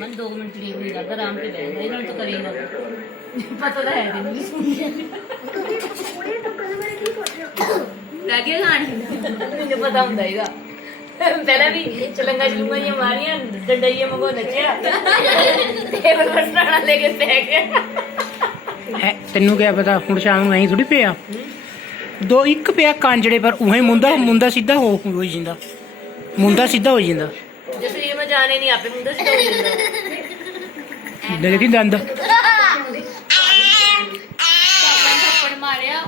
मन 2 मिनट नहीं हुई लगा आराम से बैठा इन्होंने तो करी ना पता तो है नहीं लगे खाने मुझे पता ਹੁੰਦਾ ਹੈਗਾ ਪਹਿਲਾਂ ਵੀ ਚਲੰਗਾ ਚਲੂੰਗਾ ਇਹ ਮਾਰੀਆਂ ਡੰਡਾਈਆਂ ਮੰਗੋ ਨੱਚਿਆ ਤੇ ਬਰਸਟਾਣਾ ਲੈ ਕੇ ਪੈ ਗਿਆ ਤੈਨੂੰ ਕਿਆ ਪਤਾ ਹੁਣ ਸ਼ਾਮ ਨੂੰ ਐਂ ਥੋੜੀ ਪਿਆ ਦੋ ਇੱਕ ਪਿਆ ਕਾਂਜੜੇ ਪਰ ਉਵੇਂ ਮੁੰਦਾ ਸਿੱਧਾ ਹੋ ਜਾਂਦਾ ਮੁੰਡਾ ਸਿੱਧਾ ਹੋ ਜਾਂਦਾ ਜਸਵੀਰ ਮੈਂ ਜਾਣੇ ਨਹੀਂ ਆਪੇ ਮੁੰਡਾ ਸਿੱਧਾ ਹੋ ਜਾਂਦਾ ਦੇਖੀ ਦੰਦ ਪਾਪਾ ਨੇ ਥੱਪੜ ਮਾਰਿਆ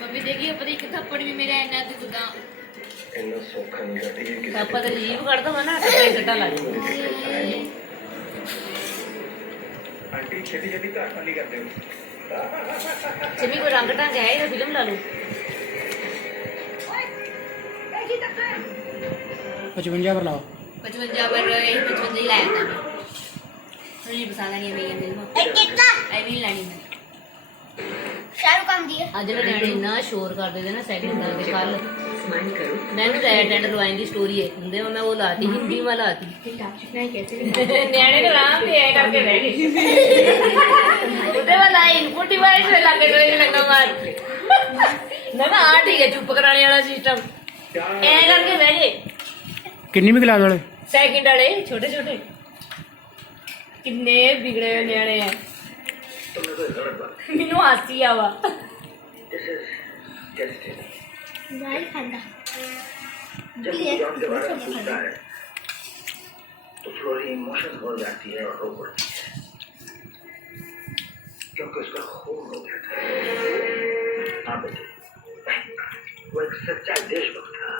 ਮੰਮੀ ਦੇਖੀ ਪਤਾ ਇੱਕ ਥੱਪੜ ਵੀ ਮੇਰਾ ਇੰਨਾ ਤੇ ਦੁੱਦਾ ਪਾਪਾ ਤਾਂ ਜੀਭ ਕੱਢਦਾ ਵਾ ਨਾ ਤੇ ਡੱਡਾ ਲੱਗ ਜਾਂਦਾ आंटी छेती छेती तो खाली कर दे सिमी को रंग ढंग है ये फिल्म ला लो 55 पर लाओ 55 पर यही 55 ही लाया था मुझे पसंद नहीं है फिल्म कितना आई भी लानी है शाहरुख खान दी ਅੱਜ ਲੈ ਡੈਡੀ ਇੰਨਾ ਸ਼ੋਰ ਕਰਦੇ ਨੇ ਨਾ ਸੈਕਿੰਡ ਕਰਕੇ ਕੱਲ ਮੈਨੂੰ ਤਾਂ ਅਟੈਂਡ ਕਰਵਾਉਣ ਦੀ ਸਟੋਰੀ ਹੈ ਹੁੰਦੇ ਮੈਂ ਉਹ ਲਾਤੀ ਹਿੰਦੀ ਵਾਂ ਲਾਤੀ ਨਿਆਣੇ ਨੂੰ ਆਰਾਮ ਤੇ ਐ ਕਰਕੇ ਬਹਿ ਗਏ ਉਹਦੇ ਵਾਲਾ ਇਨਪੁਟ ਡਿਵਾਈਸ ਵੇ ਲਾ ਕੇ ਲੰਗਾ ਮਾਰ ਨਾ ਆ ਠੀਕ ਹੈ ਚੁੱਪ ਕਰਾਣੇ ਵਾਲਾ ਸਿਸਟਮ ਐ ਕਰਕੇ ਬਹਿ ਗਏ ਕਿੰਨੀ ਵੀ ਕਲਾਸ ਵਾਲੇ ਸੈਕਿੰਡ ਵਾਲੇ ਛੋਟੇ ਛੋਟੇ ਕਿੰਨੇ ਵਿਗੜੇ ਹੋਏ ਨਿਆਣੇ ਆ ਮੈਨੂੰ ਹਾਸੀ ਆਵਾ नहीं खाना जब एग्जाम के बारे में पूछता है तो फ्लोरी इमोशन हो जाती है और रो पड़ती है क्योंकि उसका खून हो गया था हाँ बेटे वो एक सच्चा देशभक्त था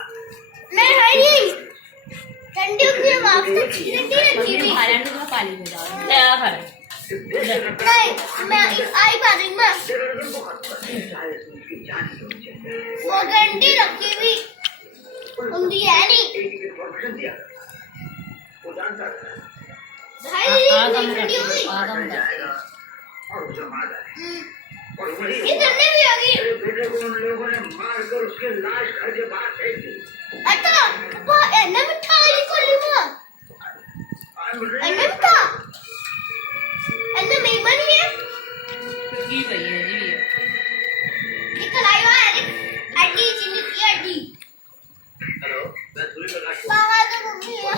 मैं हरी ठंडी की वापस ठंडी रखी हुई भारण में पानी में डाल ले आ खा नहीं मैं आई पा रही मैं वो ठंडी रखी हुई उंडी है नहीं इन्फॉर्मेशन दिया वो जानता था भाई आगम ठंडी कर हुई आगम कर और उसे मार डाला और वही ये ठंडी भी आ गई मेरे बेटे को उन लोगों ने मार कर उसकी लाश घर के बाहर फेंक दी अच्छा वो एना मिठाई को लिवा एना मिठा एना मेहमान है की भई है जी निकल आई हुआ है अड्डी चिन्नी की अड्डी हेलो मैं सूरी प्रकाश बाबा तो मम्मी है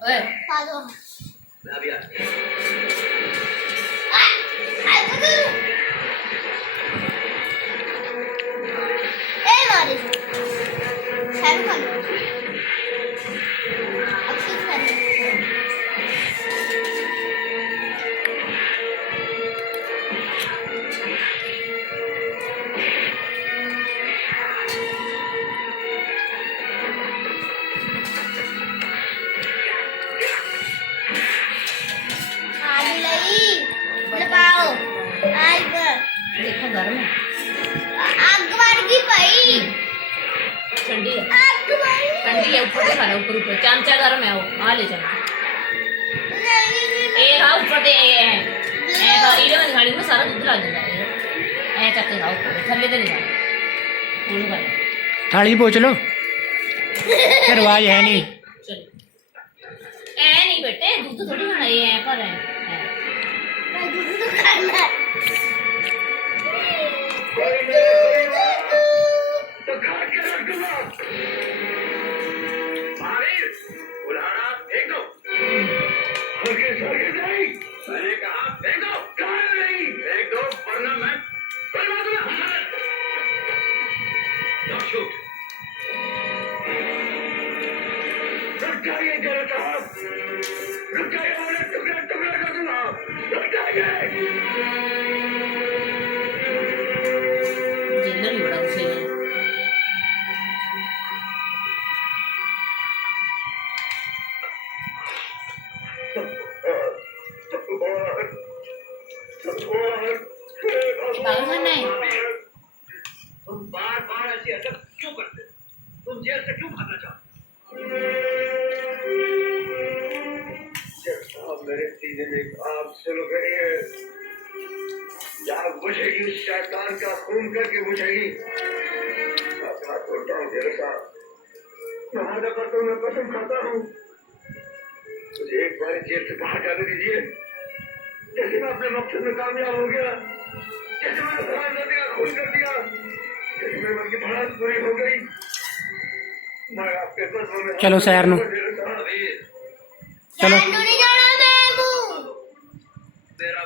ओए पालो मैं अभी आता ए मारे शाहरुख खान अक्षय खान देखो गर्म है आग वर्गी भाई ठंडी है आग वर्गी ठंडी है ऊपर से खाना ऊपर ऊपर चमचा गर्म है वो आ ले चमचा ए खाओ ऊपर दे ए खा इले में खाने में सारा दूध लग जाता है ए चक के खाओ थल्ले ते नहीं खाना ਉਹਨੂੰ ਖਾ थाली पोछ लो ये रिवाज है नहीं चलो ए नहीं बेटे दूध थोड़ी खाना ये है पर है मैं दूध खाना तो घाट के रख दूंगा मारे बुलाना फेंको हल्के सड़के नहीं मैंने कहा फेंको कहा नहीं फेंक दो वरना मैं बर्बाद दूंगा Don't shoot. रुक जाइए जरा साहब रुक जाइए मैं टुकड़ा टुकड़ा कर दूंगा रुक जाइए जेलर भी बड़ा गुस्से में पागल बनना है तुम बार बार ऐसी हरकत क्यों करते हो? तुम जेल से क्यों भागना चाहते हो? मेरे सीने में आग सुलग गई है आग बुझेगी उस शैतान का खून करके बुझेगी अपना छोटा हूँ जेल साहब मैं वादा करता हूँ, मैं कसम खाता हूँ, मुझे एक बार जेल से बाहर जाने दीजिए। जैसे मैं अपने मकसद में कामयाब हो गया, जैसे मैंने फराज नदी का खून कर दिया, जैसे मेरे मन की फराज पूरी हो गई, मैं आपके कदमों में चलो सैर नु। चलो चलो नहीं जाना मेरे को।